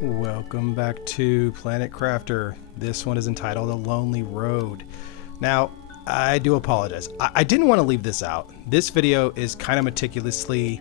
Welcome back to Planet Crafter. This one is entitled A Lonely Road. Now, I do apologize. I didn't want to leave this out. This video is kind of meticulously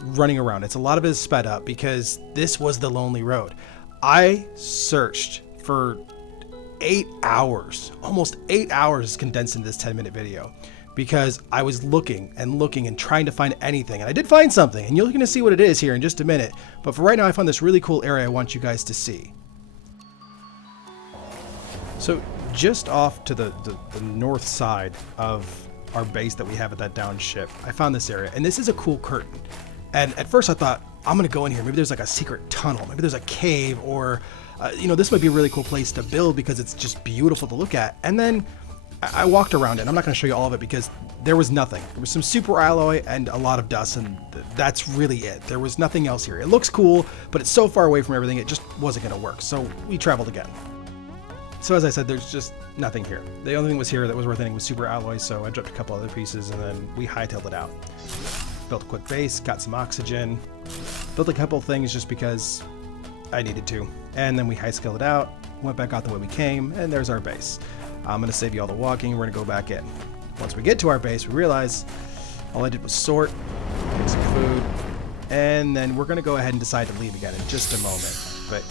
running around. It's a lot of it is sped up because this was the lonely road. I searched for 8 hours, almost 8 hours condensed into this 10-minute video, because I was looking and trying to find anything, and I did find something, and you're going to see what it is here in just a minute. But for right now, I found this really cool area I want you guys to see. So just off to the north side of our base that we have at that downed ship, I found this area, and this is a cool curtain. And at first I thought, I'm going to go in here. Maybe there's like a secret tunnel. Maybe there's a cave, or, this might be a really cool place to build because it's just beautiful to look at. And then I walked around it. I'm not going to show you all of it because there was nothing. There was some super alloy and a lot of dust, and that's really it. There was nothing else here. It looks cool, but it's so far away from everything, it just wasn't going to work. So we traveled again. So as I said, there's just nothing here. The only thing was here that was worth anything was super alloy, so I dropped a couple other pieces, and then we hightailed it out. Built a quick base, got some oxygen, built a couple things just because I needed to. And then we high-scaled it out, went back out the way we came, and there's our base. I'm going to save you all the walking. We're going to go back in. Once we get to our base, we realize all I did was sort, get some food, and then we're going to go ahead and decide to leave again in just a moment. But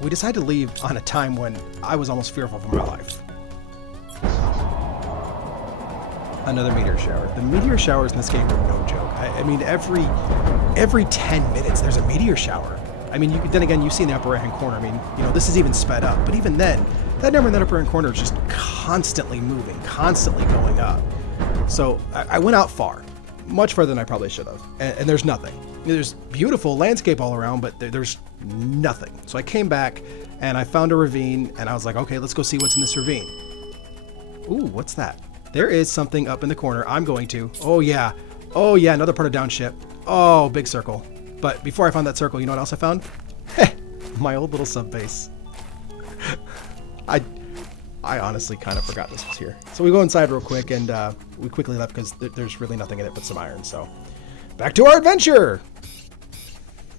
we decided to leave on a time when I was almost fearful for my life. Another meteor shower. The meteor showers in this game are no joke. I mean, every 10 minutes there's a meteor shower. I mean, then again, you see in the upper right-hand corner. I mean, this is even sped up. But even then, that number in that upper right-hand corner is just constantly moving, constantly going up. So I went out far, much further than I probably should have. And there's nothing. There's beautiful landscape all around, but there's nothing. So I came back and I found a ravine, and I was like, okay, let's go see what's in this ravine. Ooh, what's that? There is something up in the corner. I'm going to. Oh yeah, another part of downship. Oh, big circle. But before I found that circle, you know what else I found? My old little sub base. I honestly kind of forgot this was here. So we go inside real quick, and we quickly left because there's really nothing in it but some iron. So back to our adventure.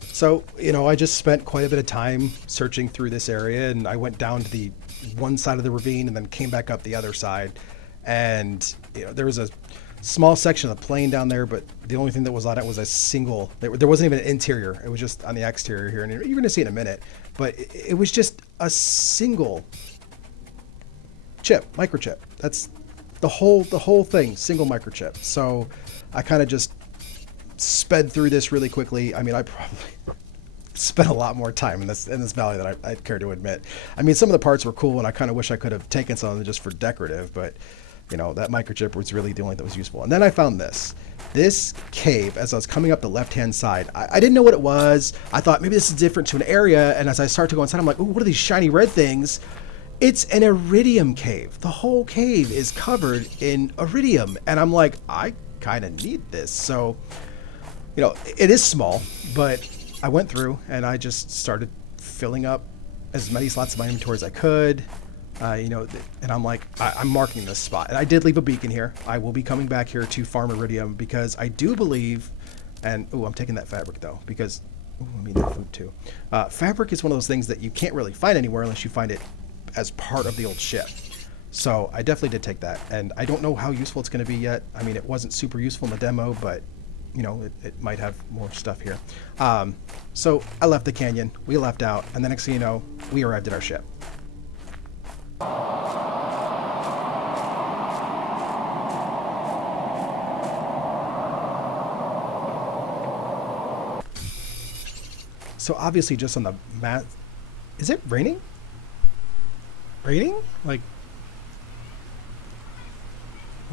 So, I just spent quite a bit of time searching through this area, and I went down to the one side of the ravine and then came back up the other side. And, there was a small section of the plane down there, but the only thing that was on it was a single, there wasn't even an interior. It was just on the exterior here, and you're going to see it in a minute. But it was just a single chip, microchip. That's the whole thing, single microchip. So I kind of just sped through this really quickly. I mean, I probably spent a lot more time in this valley than I care to admit. I mean, some of the parts were cool, and I kind of wish I could have taken some of them just for decorative, but that microchip was really the only that was useful. And then I found this cave as I was coming up the left-hand side. I didn't know what it was. I thought maybe this is different to an area, and as I start to go inside, I'm like, ooh, what are these shiny red things? It's an iridium cave. The whole cave is covered in iridium, and I'm like, I kind of need this. So, it is small, but I went through and I just started filling up as many slots of my inventory as I could. And I'm like, I'm marking this spot. And I did leave a beacon here. I will be coming back here to farm iridium because I do believe, and I'm taking that fabric though, because I mean that food too. Fabric is one of those things that you can't really find anywhere unless you find it as part of the old ship. So I definitely did take that, and I don't know how useful it's going to be yet. I mean, it wasn't super useful in the demo, but it might have more stuff here. So I left the canyon, we left out, and the next thing you know, we arrived at our ship. So obviously just on the map, is it raining? Raining? Like,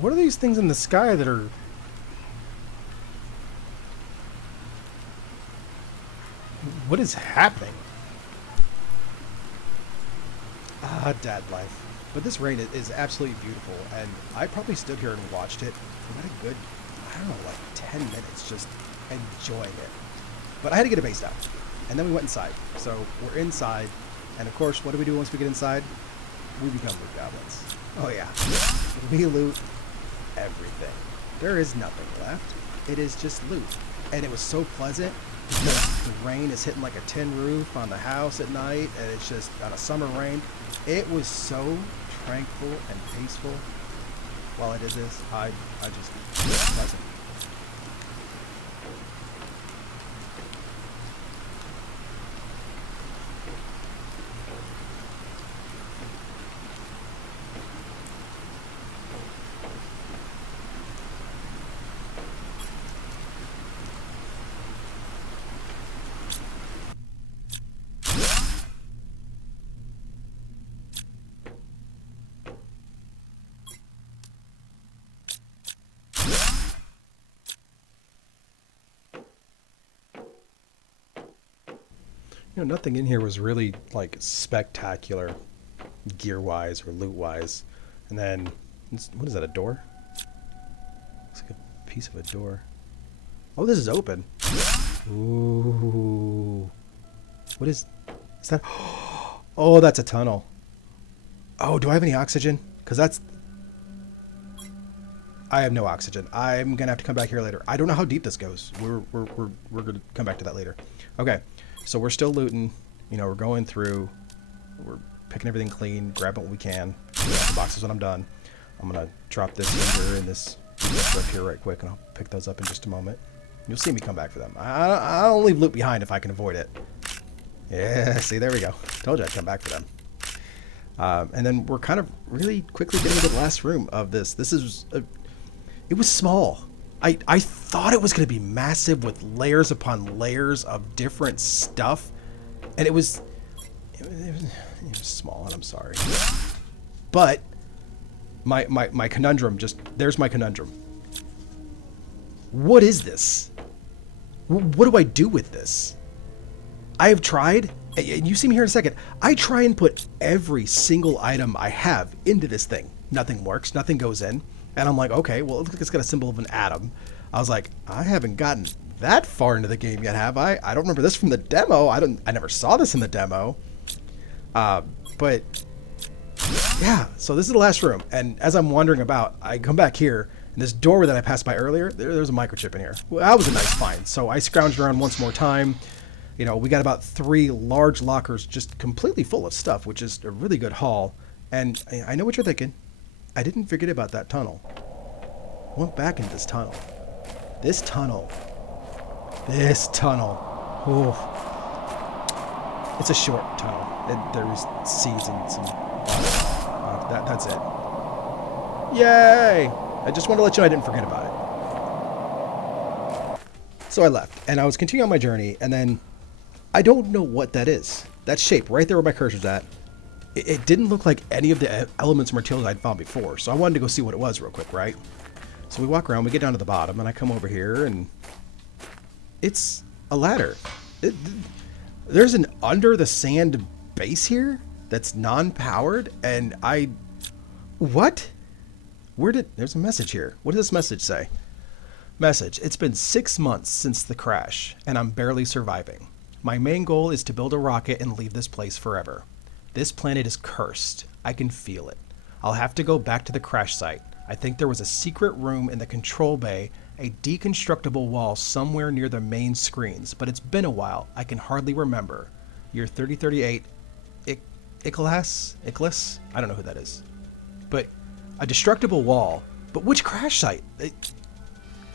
what are these things in the sky that are... What is happening? Dad life. But this rain is absolutely beautiful, and I probably stood here and watched it for about a good, I don't know, like 10 minutes, just enjoying it. But I had to get a base down, and then we went inside. So we're inside, and of course, what do we do once we get inside? We become loot goblins. Oh yeah, we loot everything. There is nothing left. It is just loot, and it was so pleasant because the rain is hitting like a tin roof on the house at night, and it's just on a summer rain. It was so tranquil and peaceful while I did this. I just pleasant. You know, nothing in here was really like spectacular gear wise or loot wise. And then, what is that, a door? Looks like a piece of a door. Oh, this is open. Ooh. What is that? Oh, that's a tunnel. Oh, do I have any oxygen? Because I have no oxygen. I'm going to have to come back here later. I don't know how deep this goes. We're going to come back to that later. Okay. So we're still looting, you know, we're going through, we're picking everything clean, grabbing what we can, putting out the boxes when I'm done. I'm going to drop this heater and this stuff here right quick, and I'll pick those up in just a moment. You'll see me come back for them. I'll leave loot behind if I can avoid it. Yeah, see, there we go. Told you I'd come back for them. And then we're kind of really quickly getting into the last room of this. It was small. I thought it was going to be massive with layers upon layers of different stuff, and it was small, and I'm sorry. But my conundrum, there's my conundrum. What is this? What do I do with this? I have tried, and you see me here in a second, I try and put every single item I have into this thing. Nothing works, nothing goes in. And I'm like, okay, well, it looks like it's got a symbol of an atom. I was like, I haven't gotten that far into the game yet, have I? I don't remember this from the demo. I never saw this in the demo. But yeah, so this is the last room. And as I'm wandering about, I come back here, and this doorway that I passed by earlier, there's a microchip in here. Well, that was a nice find. So I scrounged around once more time. You know, we got about 3 large lockers just completely full of stuff, which is a really good haul. And I know what you're thinking. I didn't forget about that tunnel. I went back into this tunnel. This tunnel. Oof. It's a short tunnel. There's seeds and some water. That's it. Yay! I just wanted to let you know I didn't forget about it. So I left, and I was continuing on my journey, and then I don't know what that is. That shape right there where my cursor's at. It didn't look like any of the elements or materials I'd found before, so I wanted to go see what it was real quick, right? So we walk around, we get down to the bottom, and I come over here, and it's a ladder. There's an under-the-sand base here that's non-powered, and what? There's a message here. What does this message say? Message, it's been 6 months since the crash, and I'm barely surviving. My main goal is to build a rocket and leave this place forever. This planet is cursed. I can feel it. I'll have to go back to the crash site. I think there was a secret room in the control bay, a deconstructible wall somewhere near the main screens, but it's been a while. I can hardly remember. Year 3038, Ichlas? I don't know who that is. But a destructible wall. But which crash site?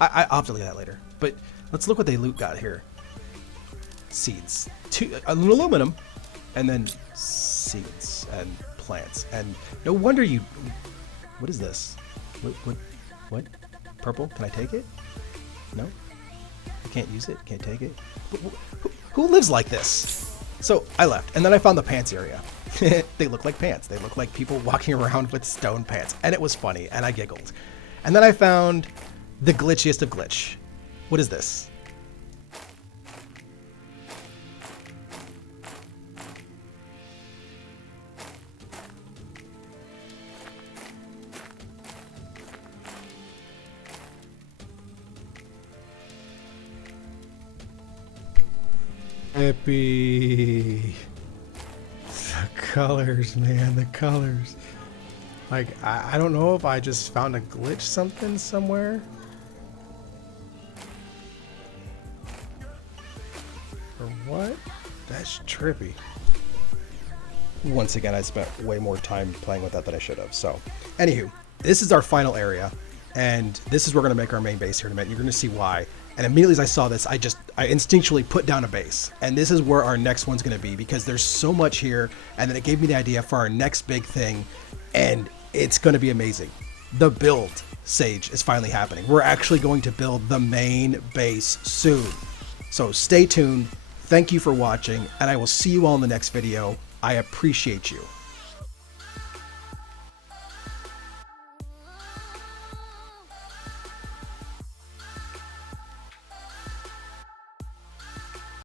I'll have to look at that later. But let's look what they loot got here. Seeds. An aluminum, and then seeds and plants. And no wonder you... What is this? What? Purple? Can I take it? No? I can't use it? Can't take it? Who lives like this? So I left, and then I found the pants area. They look like pants. They look like people walking around with stone pants. And it was funny, and I giggled. And then I found the glitchiest of glitch. What is this? Hippie. The colors, man, the colors. Like, I don't know if I just found a glitch somewhere. Or what? That's trippy. Once again, I spent way more time playing with that than I should have. So, anywho, this is our final area, and this is where we're going to make our main base here in a minute. You're going to see why. And immediately as I saw this, I instinctually put down a base. And this is where our next one's going to be, because there's so much here, and then it gave me the idea for our next big thing, and it's going to be amazing. The build stage is finally happening. We're actually going to build the main base soon. So stay tuned. Thank you for watching, and I will see you all in the next video. I appreciate you.